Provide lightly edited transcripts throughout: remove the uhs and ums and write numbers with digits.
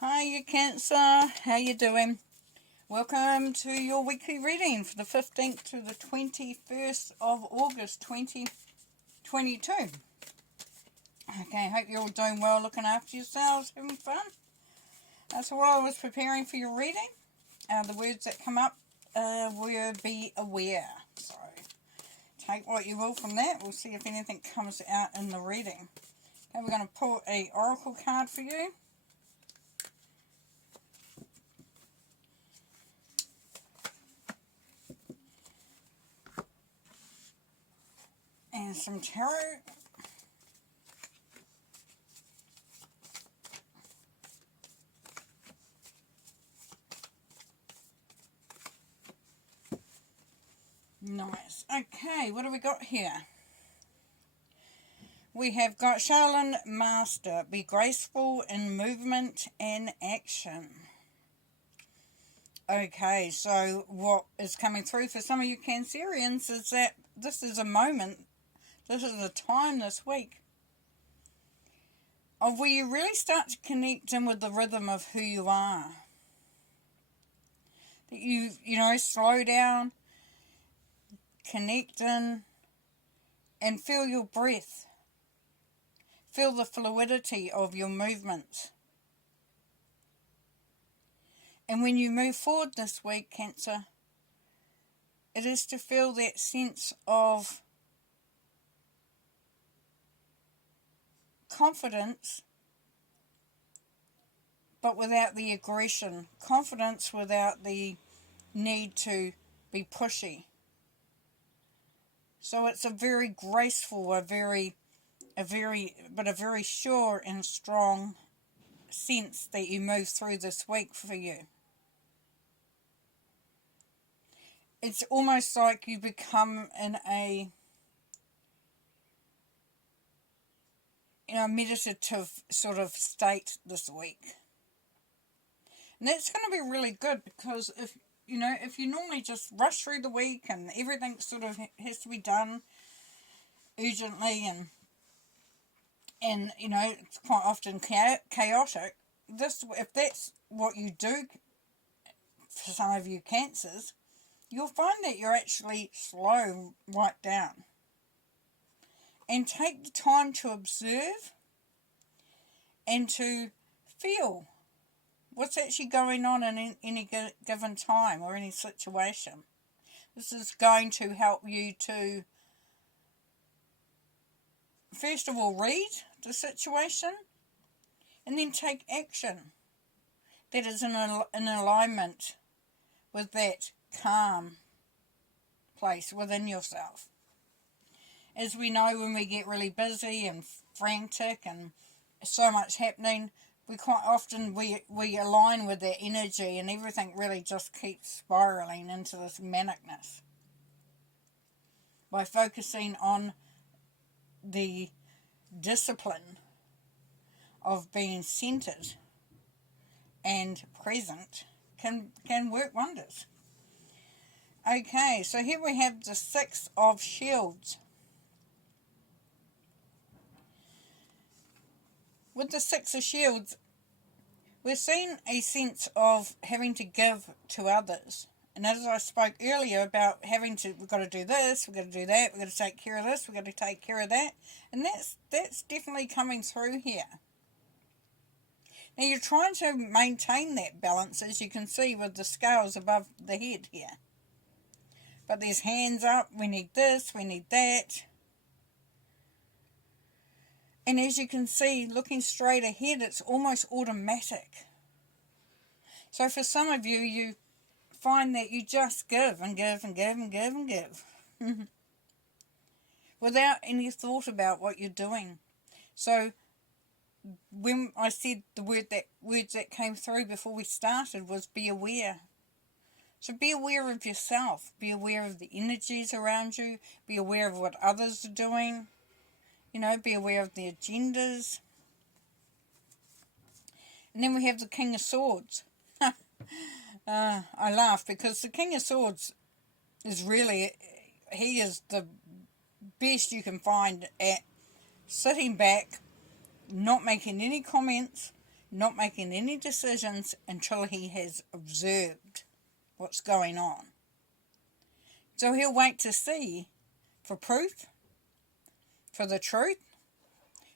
Hi, you Cancer. How you doing? Welcome to your weekly reading for the 15th to the 21st of August 2022. Okay, hope you're all doing well, looking after yourselves, having fun. So while I was preparing for your reading, the words that come up were be aware. So take what you will from that. We'll see if anything comes out in the reading. Okay, we're going to pull a oracle card for you. And some tarot. Nice. Okay, what do we got here? We have got Shaolin Master. Be graceful in movement and action. Okay, so what is coming through for some of you Cancerians is that this is a moment, this is a time this week of where you really start to connect in with the rhythm of who you are. That you slow down, connect in, and feel your breath. Feel the fluidity of your movements. And when you move forward this week, Cancer, it is to feel that sense of confidence, but without the aggression. Confidence without the need to be pushy. So it's a very graceful, a very sure and strong sense that you move through this week for you. It's almost like you become in a meditative sort of state this week. And that's going to be really good, because if you normally just rush through the week and everything sort of has to be done urgently and it's quite often chaotic. If that's what you do for some of you Cancers, you'll find that you're actually slow right down. And take the time to observe and to feel what's actually going on in any given time or any situation. This is going to help you to, first of all, read the situation and then take action that is in alignment with that calm place within yourself. As we know, when we get really busy and frantic and so much happening, we quite often we align with that energy, and everything really just keeps spiraling into this manicness. By focusing on the discipline of being centered and present can work wonders. Okay, so here we have the Six of Shields. With the Six of Shields, we're seeing a sense of having to give to others. And as I spoke earlier about we've got to do this, we've got to do that, we've got to take care of this, we've got to take care of that. And that's definitely coming through here. Now you're trying to maintain that balance, as you can see with the scales above the head here. But there's hands up, we need this, we need that. And as you can see, looking straight ahead, it's almost automatic. So for some of you, you find that you just give and give and give and give and give. Without any thought about what you're doing. So when I said the words that came through before we started was be aware. So be aware of yourself. Be aware of the energies around you. Be aware of what others are doing. Be aware of the agendas. And then we have the King of Swords. I laugh because the King of Swords is really, he is the best you can find at sitting back, not making any comments, not making any decisions until he has observed what's going on. So he'll wait to see for proof, for the truth,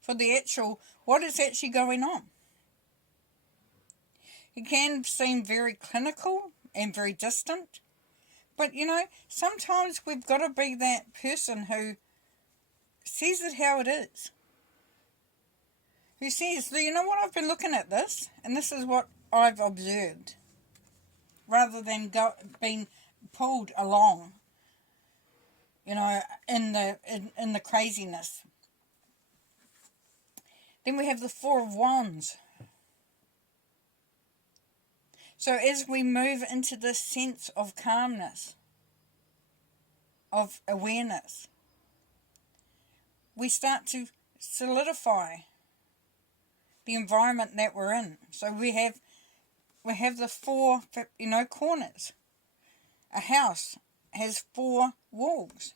for the actual, what is actually going on. He can seem very clinical and very distant, but sometimes we've got to be that person who sees it how it is. Who says, you know what, I've been looking at this, and this is what I've observed, rather than being pulled along, in the craziness. Then we have the Four of Wands. So as we move into this sense of calmness, of awareness, we start to solidify the environment that we're in. So we have the four, corners. A house has four walls.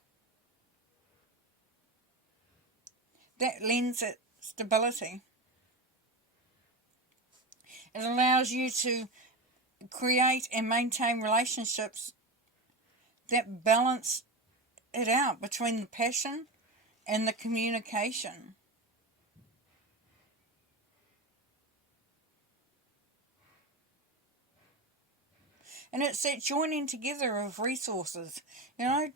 That lends it stability. It allows you to create and maintain relationships that balance it out between the passion and the communication. And it's that joining together of resources. A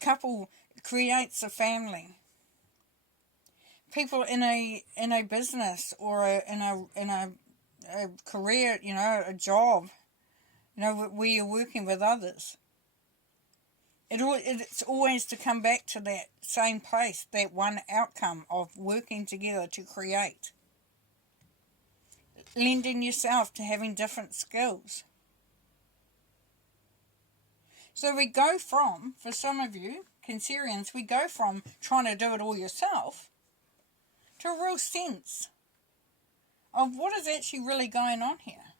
couple creates a family. People in a business or in a career, a job, where you're working with others. It's always to come back to that same place, that one outcome of working together to create. Lending yourself to having different skills. So we go from, for some of you, Cancerians, we go from trying to do it all yourself to a real sense of what is actually really going on here.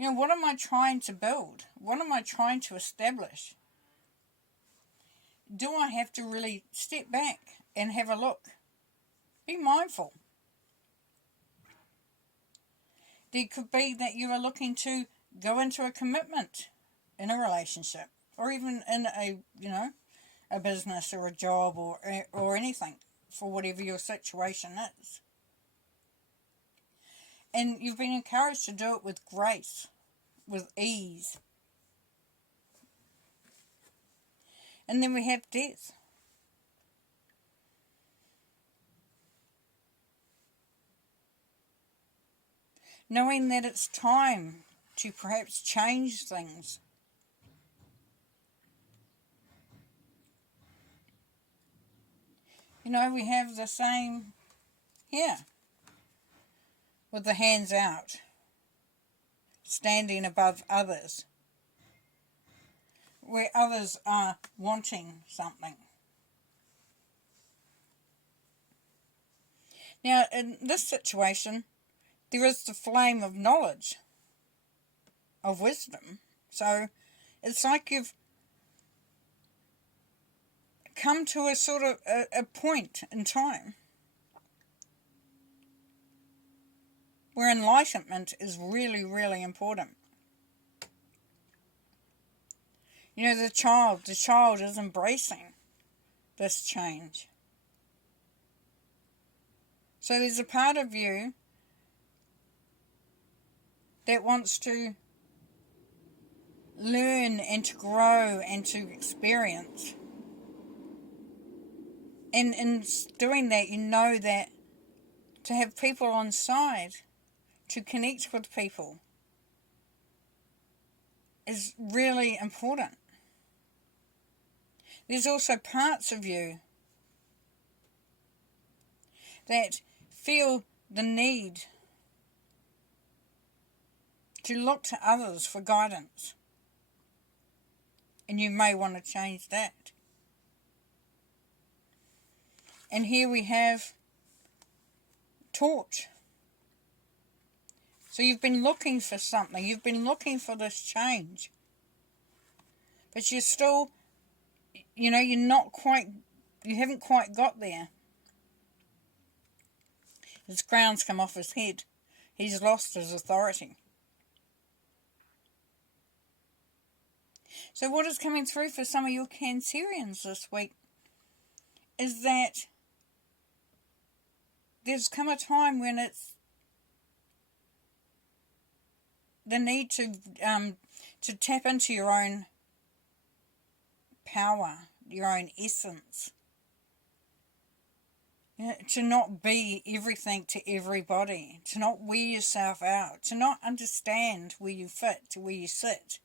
What am I trying to build? What am I trying to establish? Do I have to really step back and have a look? Be mindful. There could be that you are looking to go into a commitment in a relationship, or even in a business or a job or anything, for whatever your situation is. And you've been encouraged to do it with grace, with ease. And then we have death. Knowing that it's time to perhaps change things. We have the same here, with the hands out, standing above others, where others are wanting something. Now, in this situation, there is the flame of knowledge, of wisdom. So it's like you've come to a sort of a point in time where enlightenment is really, really important. The child is embracing this change. So there's a part of you that wants to learn and to grow and to experience. And in doing that, that to have people on side, to connect with people, is really important. There's also parts of you that feel the need to look to others for guidance. And you may want to change that. And here we have torch. So you've been looking for something. You've been looking for this change. But you're still, you haven't quite got there. His crown's come off his head. He's lost his authority. So what is coming through for some of your Cancerians this week is that there's come a time when it's the need to tap into your own power, your own essence. You know, to not be everything to everybody, to not wear yourself out, to not understand where you fit, to where you sit.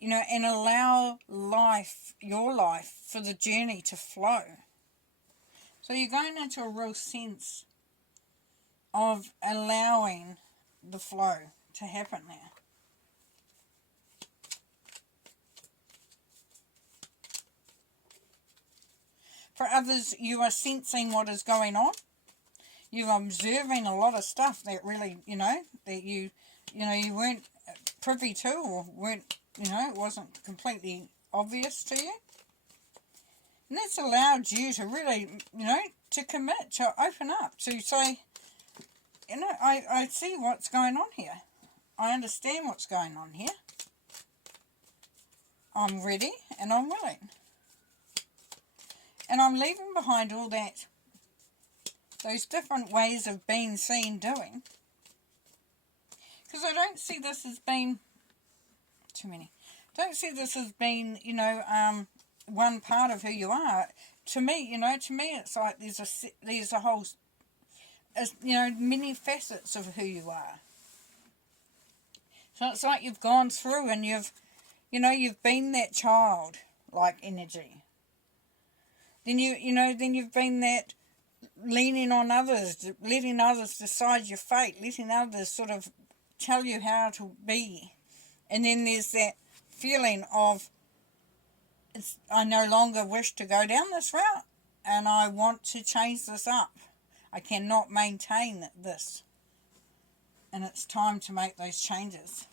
You know, and allow life, your life, for the journey to flow. So you're going into a real sense of allowing the flow to happen there. For others, you are sensing what is going on. You're observing a lot of stuff that really, that you weren't privy to, or weren't, it wasn't completely obvious to you. And that's allowed you to really, to commit, to open up, to say, I see what's going on here. I understand what's going on here. I'm ready and I'm willing. And I'm leaving behind all that, those different ways of being, seen, doing. Because I don't see this as being, too many. Don't see this as being, one part of who you are. To me, it's like there's a whole, many facets of who you are. So it's like you've gone through and you've been that child-like energy. Then you've been that leaning on others, letting others decide your fate, letting others sort of tell you how to be. And then there's that feeling of, I no longer wish to go down this route, and I want to change this up. I cannot maintain this. And it's time to make those changes.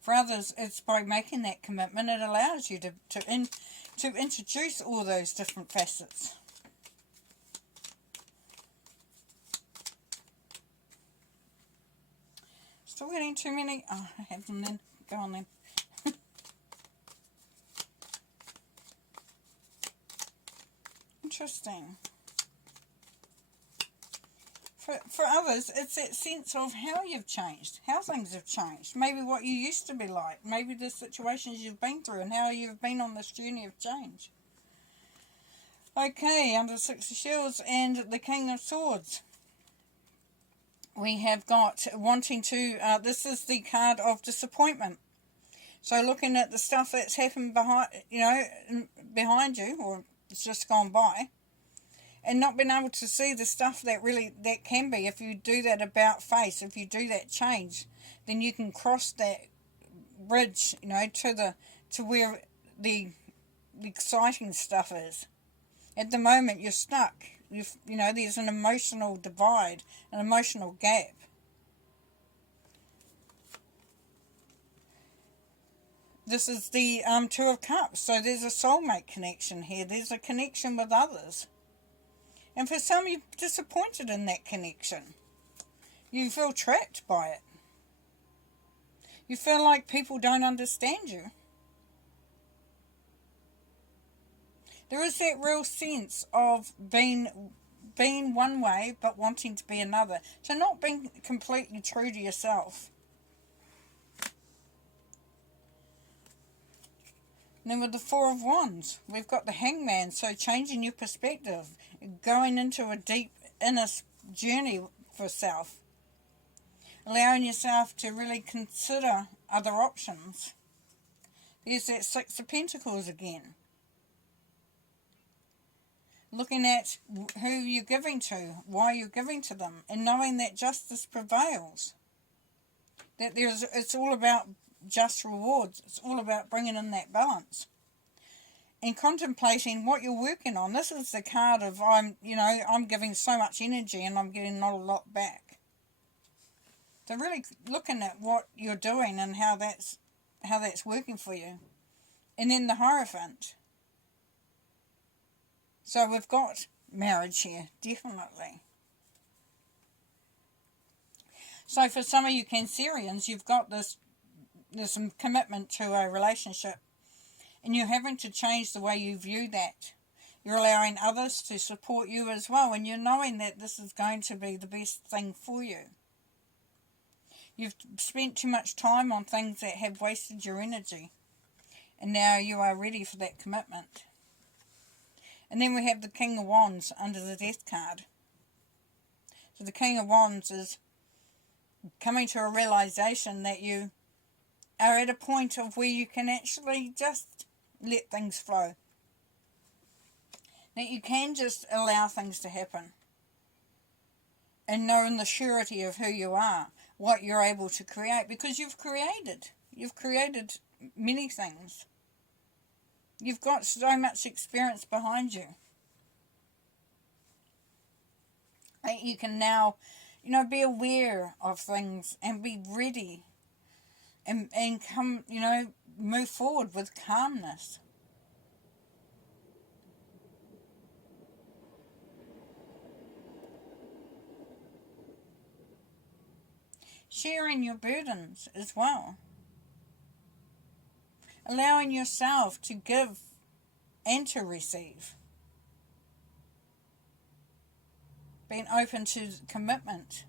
For others, it's by making that commitment, it allows you to introduce all those different facets. Still getting too many? Oh, I have them then. Go on then. Interesting. For others, it's that sense of how you've changed, how things have changed, maybe what you used to be like, maybe the situations you've been through and how you've been on this journey of change. Okay, under Six of Shields and the King of Swords, we have got wanting to, this is the card of disappointment. So looking at the stuff that's happened behind you, or it's just gone by, and not being able to see the stuff that can be. If you do that about face, if you do that change, then you can cross that bridge, to where the exciting stuff is. At the moment, you're stuck. There's an emotional divide, an emotional gap. This is the Two of Cups. So there's a soulmate connection here. There's a connection with others. And for some, you're disappointed in that connection. You feel trapped by it. You feel like people don't understand you. There is that real sense of being one way but wanting to be another. So not being completely true to yourself. And then with the Four of Wands, we've got the Hangman. So changing your perspective, going into a deep inner journey for self, allowing yourself to really consider other options. There's that Six of Pentacles again. Looking at who you're giving to, why you're giving to them, and knowing that justice prevails. That it's all about just rewards. It's all about bringing in that balance. And contemplating what you're working on. This is the card of I'm giving so much energy and I'm getting not a lot back. So really looking at what you're doing and how that's working for you. And then the Hierophant. So we've got marriage here, definitely. So for some of you Cancerians, you've got this commitment to a relationship, and you're having to change the way you view that. You're allowing others to support you as well, and you're knowing that this is going to be the best thing for you. You've spent too much time on things that have wasted your energy, and now you are ready for that commitment. And then we have the King of Wands under the Death card. So the King of Wands is coming to a realization that you are at a point of where you can actually just let things flow. That you can just allow things to happen. And know in the surety of who you are, what you're able to create, because you've created many things. You've got so much experience behind you. That you can now, be aware of things and be ready and come, move forward with calmness. Sharing your burdens as well. Allowing yourself to give and to receive. Being open to commitment.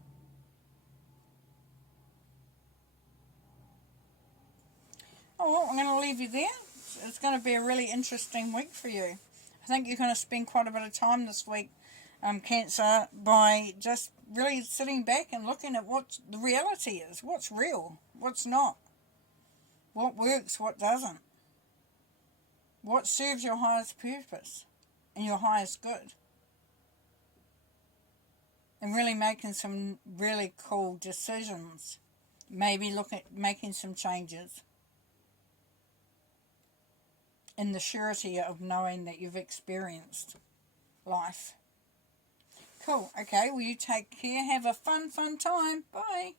Oh, well, I'm going to leave you there. It's going to be a really interesting week for you. I think you're going to spend quite a bit of time this week, Cancer, by just really sitting back and looking at what the reality is. What's real, what's not. What works, what doesn't. What serves your highest purpose and your highest good. And really making some really cool decisions. Maybe look at making some changes. In the surety of knowing that you've experienced life. Cool. Okay, well, you take care. Have a fun time. Bye.